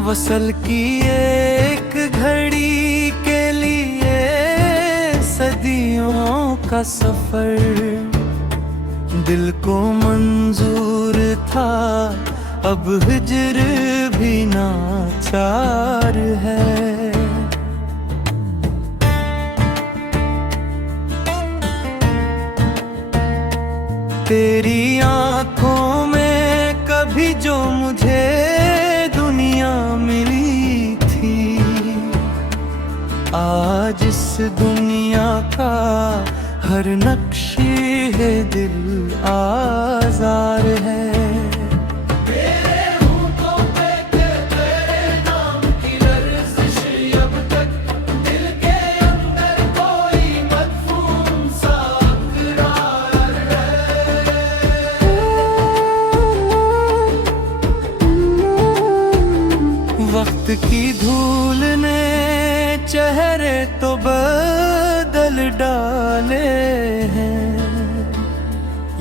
वसल की एक घड़ी के लिए सदियों का सफर दिल को मंजूर था, अब हिज्र भी नाचार है। तेरी आंखों में कभी जो मुझे दुनिया मिली थी, आज इस दुनिया का हर नक्शे है दिल आज़ार है। वक्त की धूल ने चेहरे तो बदल डाले हैं,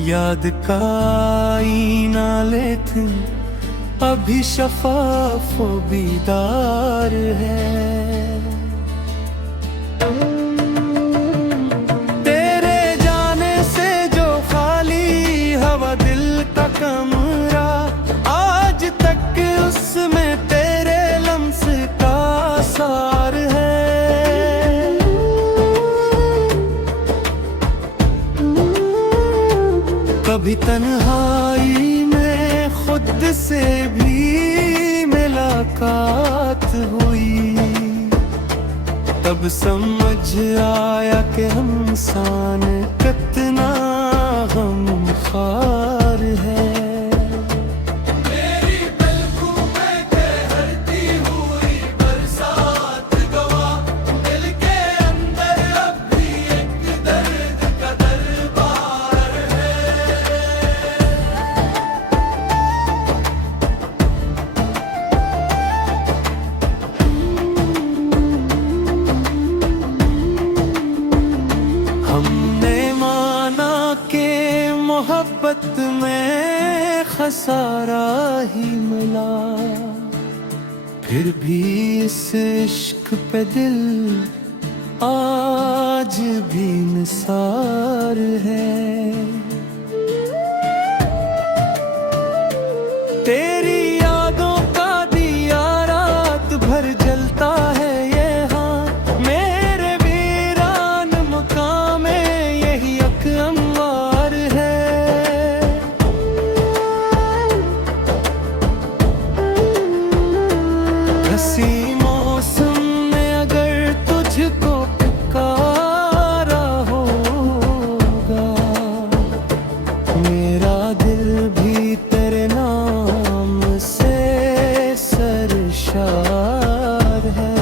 याद का आईना लेकिन अभी शफाफ बीदार है। तेरे जाने से जो खाली हवा दिल का कमरा, आज तक उसमें सार है। कभी तन्हाई में खुद से भी मुलाकात हुई, तब समझ आया कि हम इंसान कितना गमख्वार है। मोहब्बत में खसारा ही मिला, फिर भी इस इश्क पे दिल आज भी निसार है। तेरी यादों का दिया रात भर जलता है यहाँ, मेरे वीरान मकाम में यही एक अंवार है। हंसी मौसम में अगर तुझको पुकारा होगा, मेरा दिल भी तेरे नाम से सरशार है।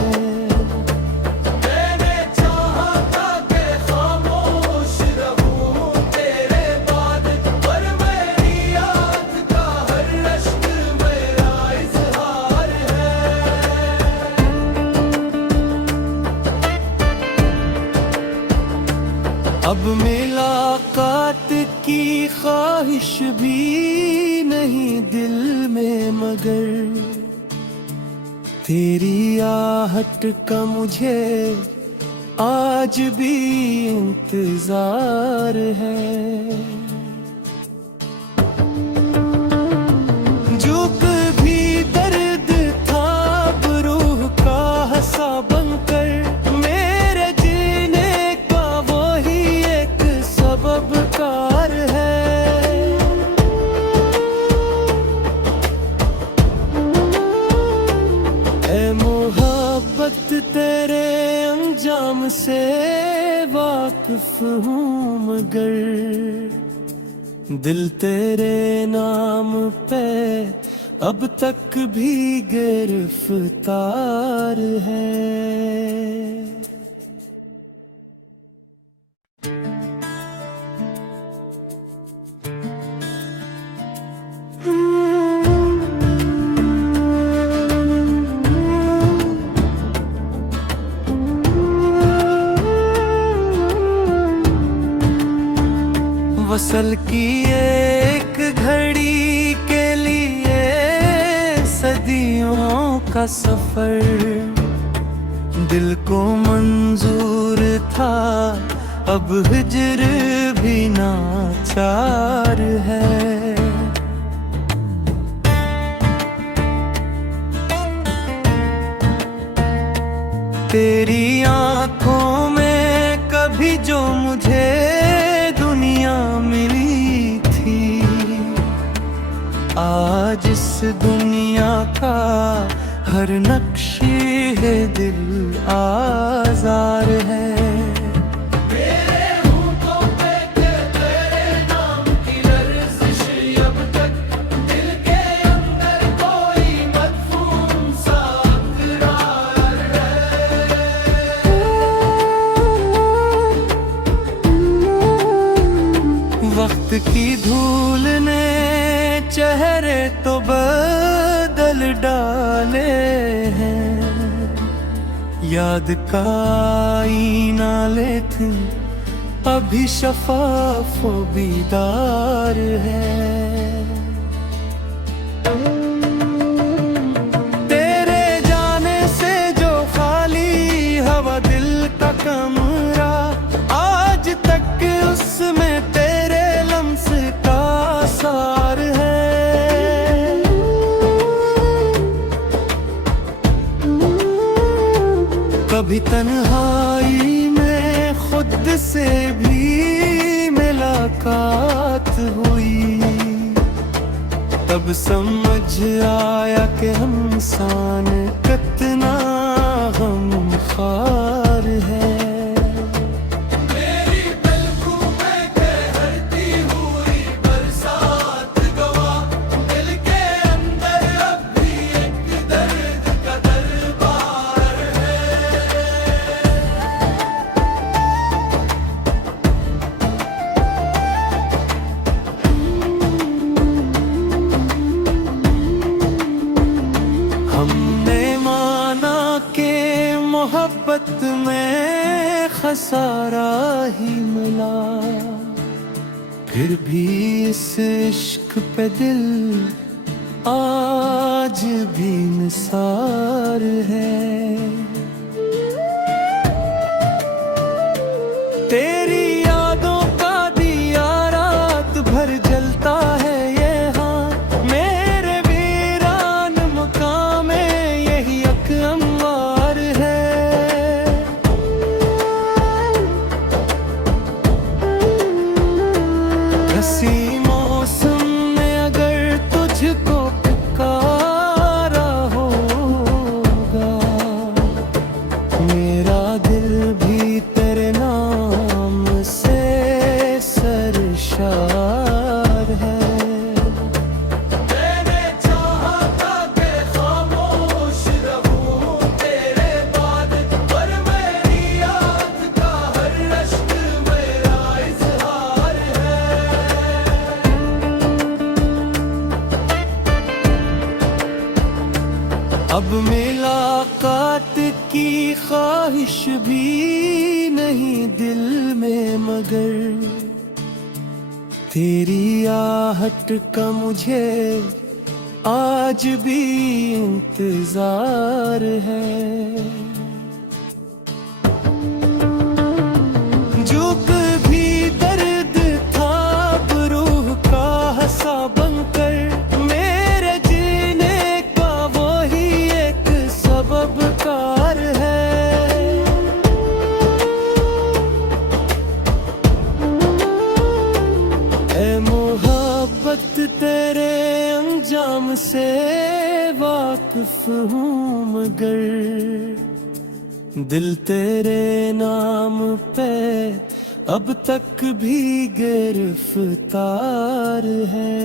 मैंने चाहा था कि खामोश रहूं तेरे बाद, पर मेरी याद का हर रश्क मेरा इज़हार है। अब मुलाकात की ख्वाहिश भी नहीं दिल में, मगर तेरी आहट का मुझे आज भी इंतजार है। जो कभी दर्द था अब रूह का हंसा बनकर, मेरे जीने का वही एक सबब कार है। ऐ मोहब्बत तेरे अंजाम से वाकिफ हूँ, मगर दिल तेरे नाम पे अब तक भी गिरफ्तार है। वसल की एक घड़ी के लिए सदियों का सफर दिल को मंजूर था, अब हिजर भी नाचार है। तेरी आंखों में कभी जो मुझे दुनिया मिली थी, आज इस दुनिया का हर नक्शे है दिल आज़ार है। वक्त की धूल ने चेहरे तो बदल डाले हैं, याद का आईना लेकिन अभी शफाफ व बीदार है। तेरे जाने से जो खाली हवा दिल का कमरा, आज तक उसमें सार है। कभी तन्हाई में खुद से भी मुलाकात हुई, तब समझ आया कि हम इंसान कितना गमख्वार है। मोहब्बत में खसारा ही मिला, फिर भी इस इश्क पे दिल आज भी निसार है। तेरी यादों का दिया रात भर जलता है यहाँ, मेरे वीरान मकाम में यही एक अंवार है। हंसी मौसम में अगर तुझको पुकारा होगा, मेरा दिल भी तेरे नाम से सरशार है। मैंने चाहा था कि खामोश रहूं तेरे बाद, पर मेरी याद का हर रश्क मेरा इज़हार है। अब मुलाकात की ख्वाहिश भी नहीं दिल में, मगर तेरी आहट का मुझे आज भी इंतजार है। जो कभी दर्द था अब रूह का हंसा बनकर, मेरे जीने का वही एक सबब कार है। ऐ मोहब्बत तेरे अंजाम से वाकिफ हूँ, मगर दिल तेरे नाम पे अब तक भी गिरफ्तार है।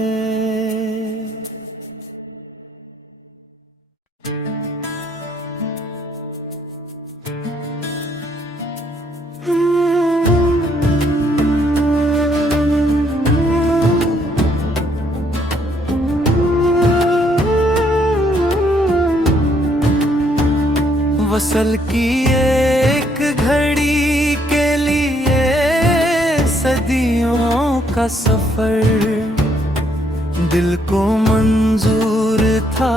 वसल की एक घड़ी के लिए सदियों का सफर दिल को मंजूर था,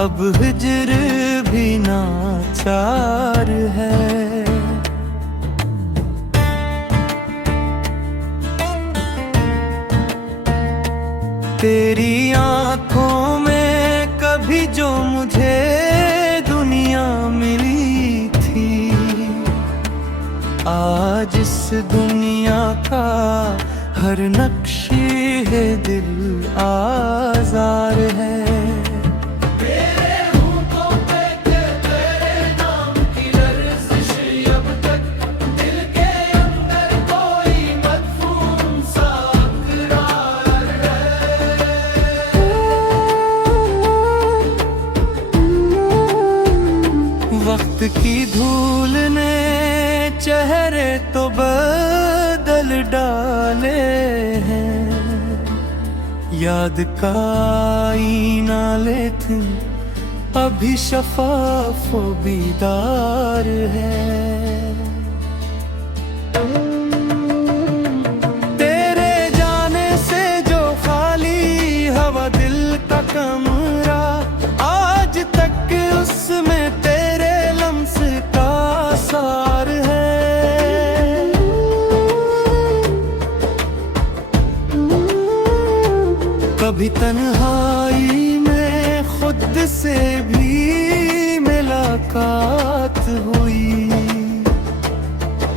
अब हिजर भी नाचार है। तेरी आंखों में कभी जो मुझे दुनिया मिली थी, आज इस दुनिया का हर नक्शे है दिल आज़ार है। वक्त की धूल ने चेहरे तो बदल डाले हैं, याद का आईना लेकिन अभी शफाफ बीदार है। तेरे जाने से जो खाली हवा दिल का कमरा, आज तक उसमें सार है। कभी तन्हाई में खुद से भी मुलाकात हुई,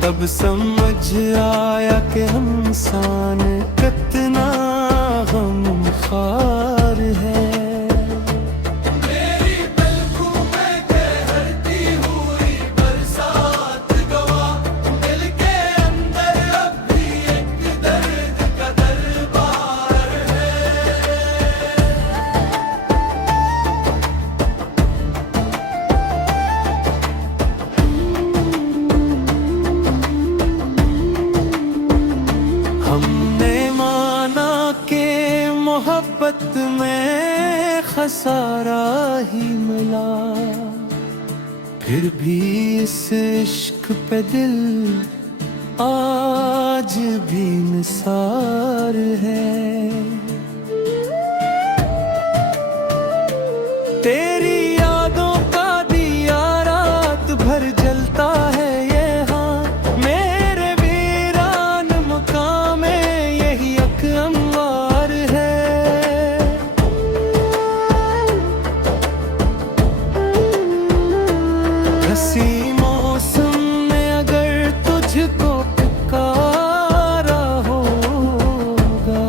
तब समझ आया कि हम इंसान कितना गमख्वार है। हमने माना के मोहब्बत में खसारा ही मिला, फिर भी इस इश्क पे दिल आज भी निसार है। तेरी यादों का दिया रात भर जलता है यहाँ, मेरे वीरान मकाम में यही एक अंवार है। हंसी मौसम में अगर तुझको पुकारा होगा,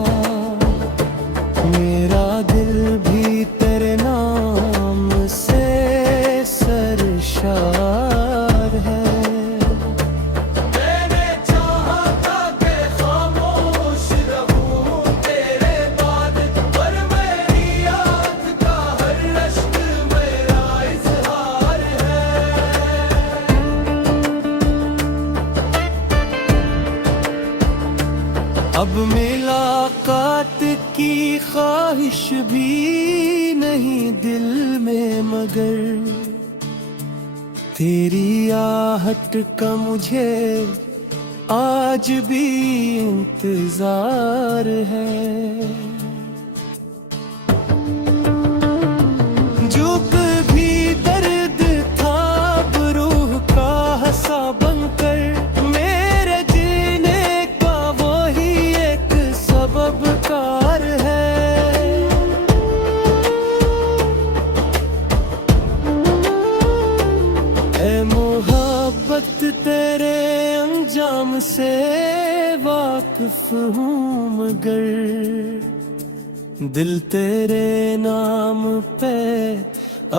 मेरा दिल भी तेरे नाम से सरशार है। मैंने चाहा था कि खामोश रहूं तेरे बाद, पर मेरी याद का हर रश्क मेरा इज़हार है। अब मुलाकात की ख्वाहिश भी नहीं दिल में, मगर तेरी आहट का मुझे आज भी इंतजार है। जो कभी दर्द था अब रूह का हंसा बनकर, मेरे जीने का वही एक सबब कार है। ऐ मोहब्बत तेरे अंजाम से वाकिफ हूँ, मगर दिल तेरे नाम पे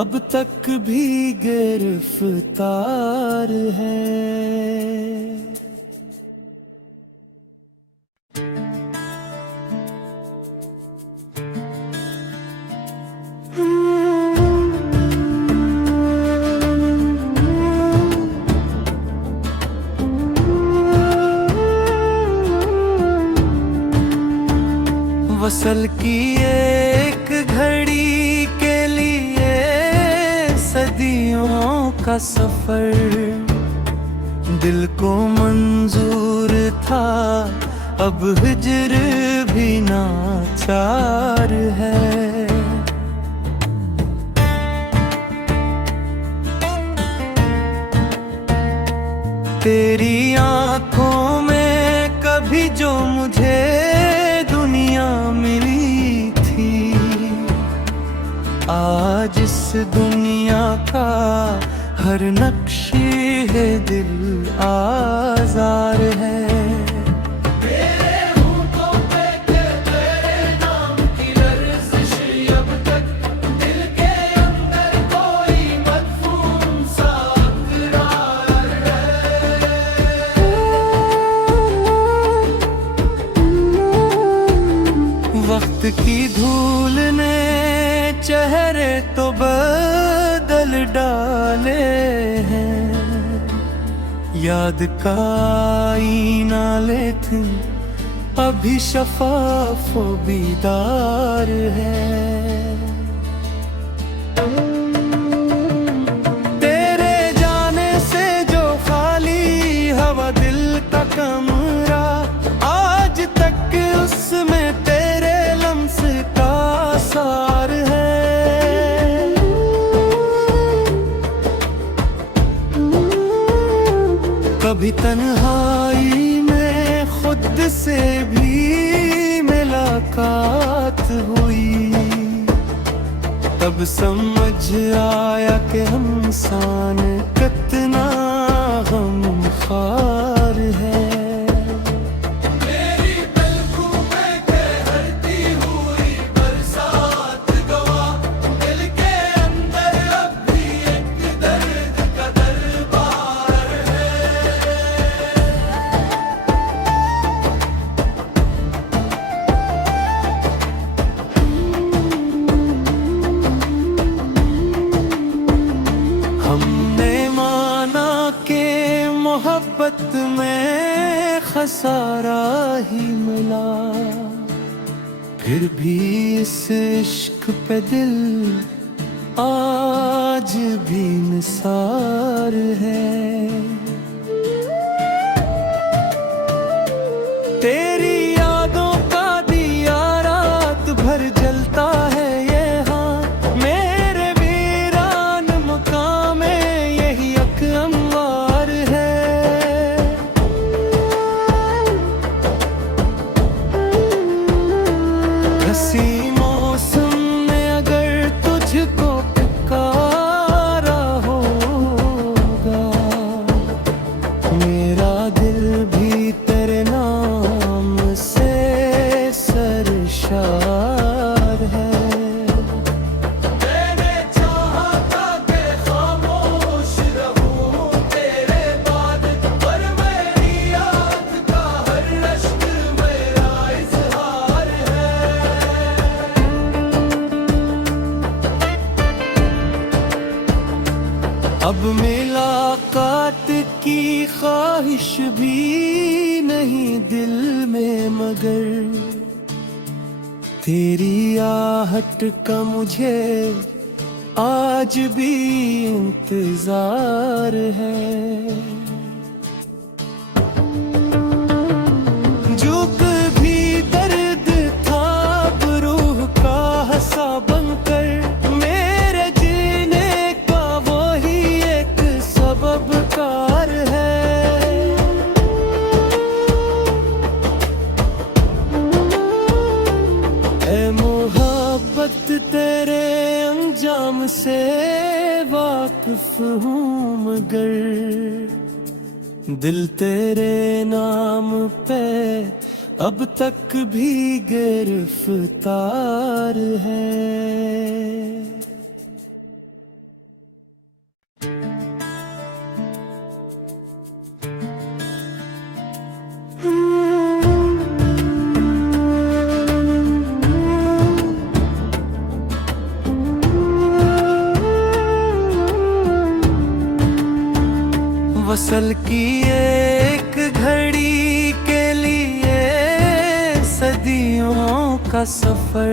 अब तक भी गिरफ्तार है। वसल की एक घड़ी के लिए सदियों का सफर दिल को मंजूर था, अब हिजर भी नाचार है। तेरी आंखों में कभी जो मुझे दुनिया मिली थी, आज इस दुनिया का हर नक्शे है दिल आज़ार है। वक्त की धूल ने चेहरे तो बदल डाले हैं, याद का आईना लेकिन अभी शफाफ बीदार है। तेरे जाने से जो खाली हवा दिल का कमरा, आज तक उसमें सार है। कभी तन्हाई में खुद से भी मुलाकात हुई, तब समझ आया कि हम इंसान कितना गमख्वार है। मोहब्बत में खसारा ही मिला, फिर भी इस इश्क पे दिल आज भी निसार है। तेरी यादों का दिया रात भर जलता है यहाँ, मेरे वीरान मुकाम में यही एक अंवार है। हसी मौसम में अगर तुझको पुकारा होगा, मेरा दिल भी तेरे नाम से सरशार है। मैंने चाहा था कि खामोश रहूं तेरे बाद, पर मेरी याद का हर रश्क मेरा इज़हार है। अब मुलाकात की ख्वाहिश भी नहीं दिल में, मगर तेरी आहट का मुझे आज भी इंतजार है। जो कभी दर्द था अब रूह का हंसा बनकर, मेरे जीने का वही एक सबब कार है। ऐ मोहब्बत तेरे अंजाम से वाकिफ हूँ, मगर दिल तेरे नाम पे अब तक भी गिरफ्तार है। वसल की एक घड़ी के लिए सदियों का सफर,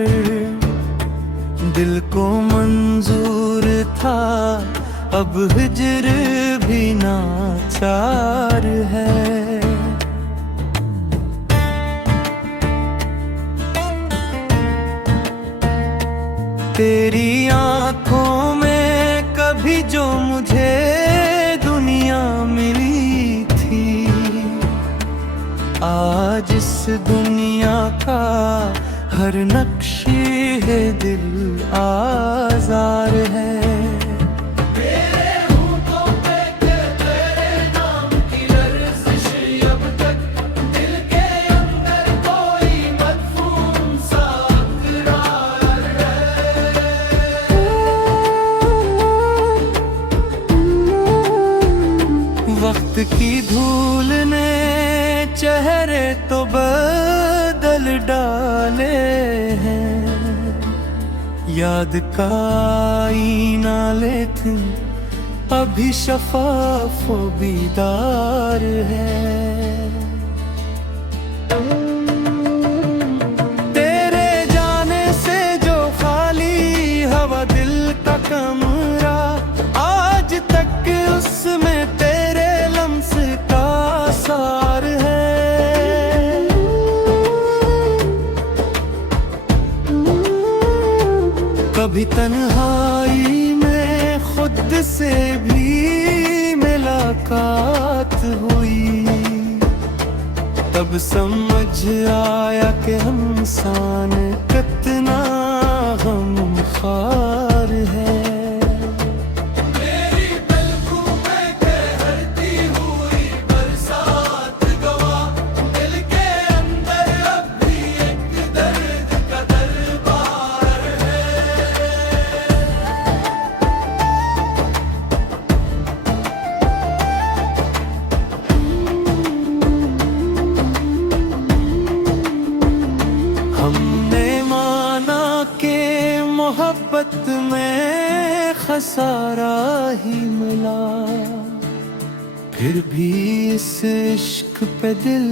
दिल को मंजूर था अब हिजर भी नाचार है। तेरी आंखों में कभी जो मुझे दुनिया मिली थी, दुनिया का हर नक्शे है दिल आज़ार है। वक्त की धूल ने चेहरे तो बदल डाले हैं, याद का आईना लेकिन अभी शफाफ व बीदार है। तेरे जाने से जो खाली हवा दिल का कमरा, आज तक उसमें तेरे लम्स का सार है। कभी तन्हाई में खुद से भी मुलाकात हुई, तब समझ आया कि हम इंसान कितना गमख्वार है। हमने माना के मोहब्बत में खसारा ही मिला, फिर भी इस इश्क पे दिल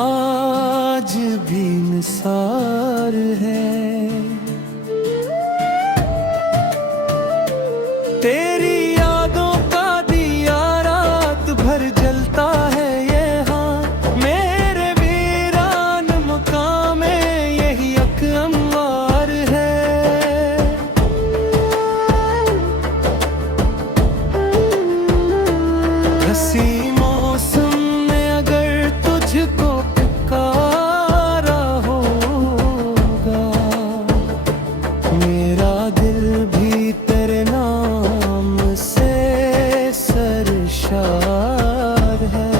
आज भी निसार है। तेरी यादों का दिया रात भर जलता है यहाँ, मेरे वीरान मुकाम में यही एक अंवार है। हंसी मौसम में अगर तुझको पुकारा होगा, मेरा दिल भी तेरे नाम से सरशार है।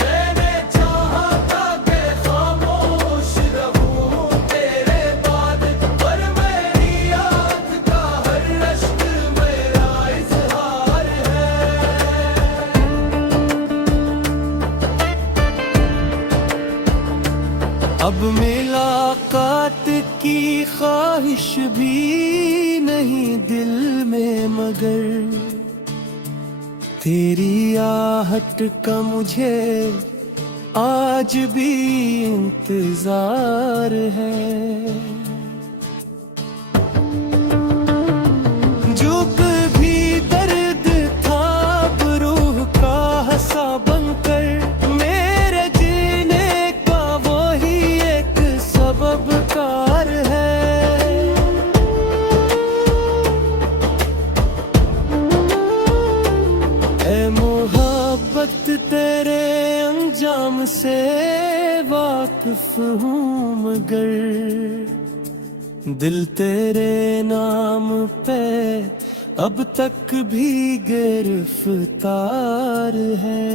मैंने चाहा था कि खामोश रहूं तेरे बाद, पर मेरी याद का हर रश्क मेरा इज़हार है। अब मुलाकात की ख्वाहिश भी नहीं दिल में, मगर तेरी आहट का मुझे आज भी इंतजार है। जो कभी दर्द था अब रूह का हंसा बनकर, मेरे जीने का वही एक सबब कार है। ऐ मोहब्बत तेरे अंजाम से वाकिफ हूँ, मगर दिल तेरे नाम पे अब तक भी गिरफ्तार है।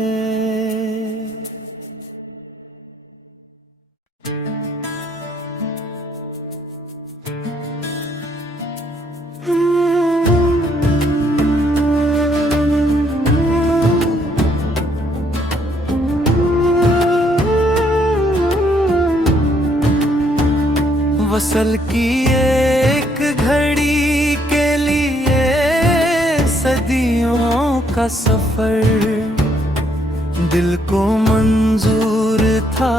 वसल की एक घड़ी के लिए सदियों का सफर, दिल को मंजूर था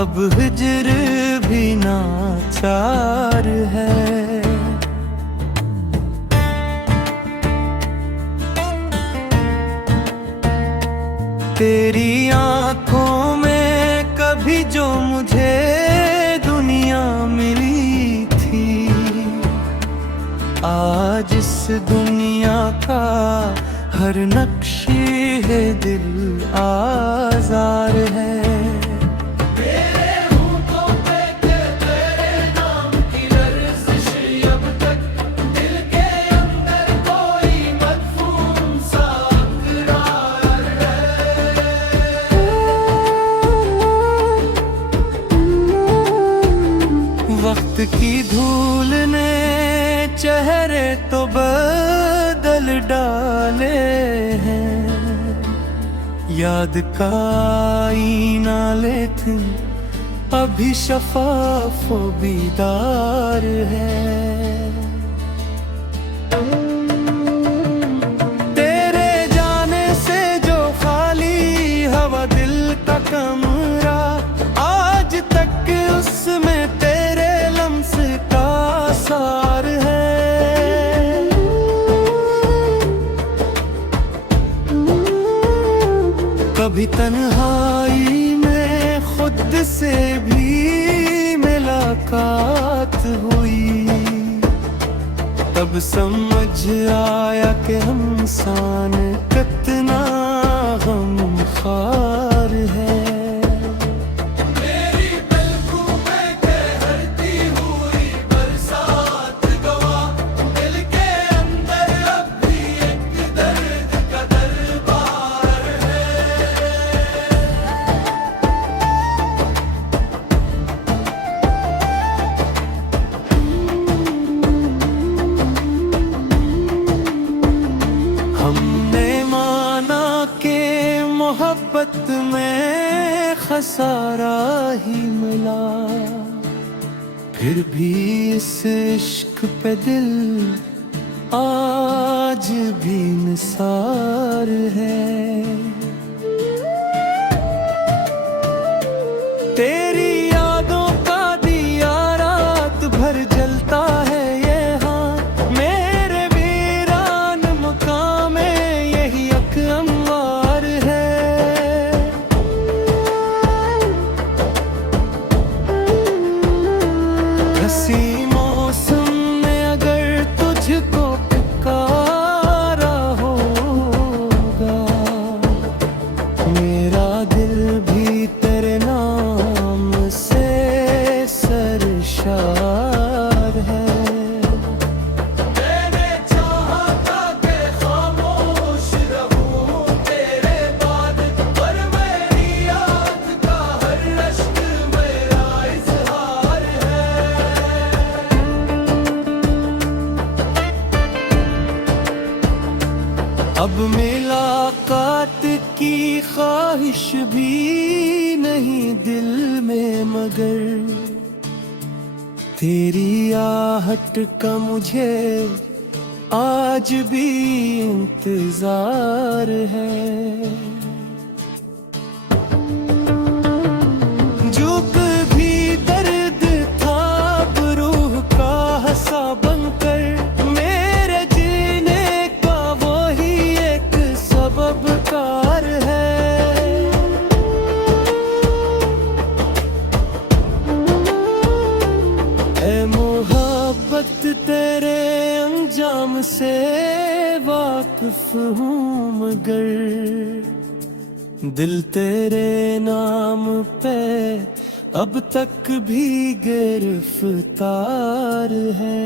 अब हिजर भी नाचार है। तेरी आंखों में कभी जो मुझे दुनिया मिली थी, आज इस दुनिया का हर नक्शे है दिल आज़ार है। चेहरे तो बदल डाले हैं, याद का आईना लेकिन अभी शफाफ बीदार है। तेरे जाने से जो खाली हवा दिल का कमरा, आज तक उसमें तेरे लम्स का सार है। कभी तन्हाई में खुद से भी मुलाकात हुई, तब समझ आया कि हम इंसान कितना गमख्वार है। मेरी पलकों में कहती हुई बरसात गवा, दिल के अंदर अब भी एक दर्द का दरबार है। हमने माना कि मोहब्बत में खसारा ही मिला, फिर भी इस इश्क पे दिल आज भी निसार है। तेरी यादों का दिया रात भर जलता है यहाँ, मेरे वीरान मकाम में यही एक अंवार है। हंसी मौसम में अगर तुझको पुकारा होगा, मेरा दिल भी तेरे नाम से सरशार है। मैंने चाहा था कि खामोश रहूं तेरे बाद, पर मेरी याद का हर अश्क मेरा इज़हार है। अब मुलाकात की ख्वाहिश भी नहीं दिल में, मगर तेरी आहट का मुझे आज भी इंतजार है। जुक भी दर्द था अब रूह का हंसा बनकर, मेरे जीने का वही एक सबब कार है। ऐ मोहब्बत तेरे अंजाम से वाकिफ हूँ, मगर दिल तेरे नाम पे अब तक भी गिरफ्तार है।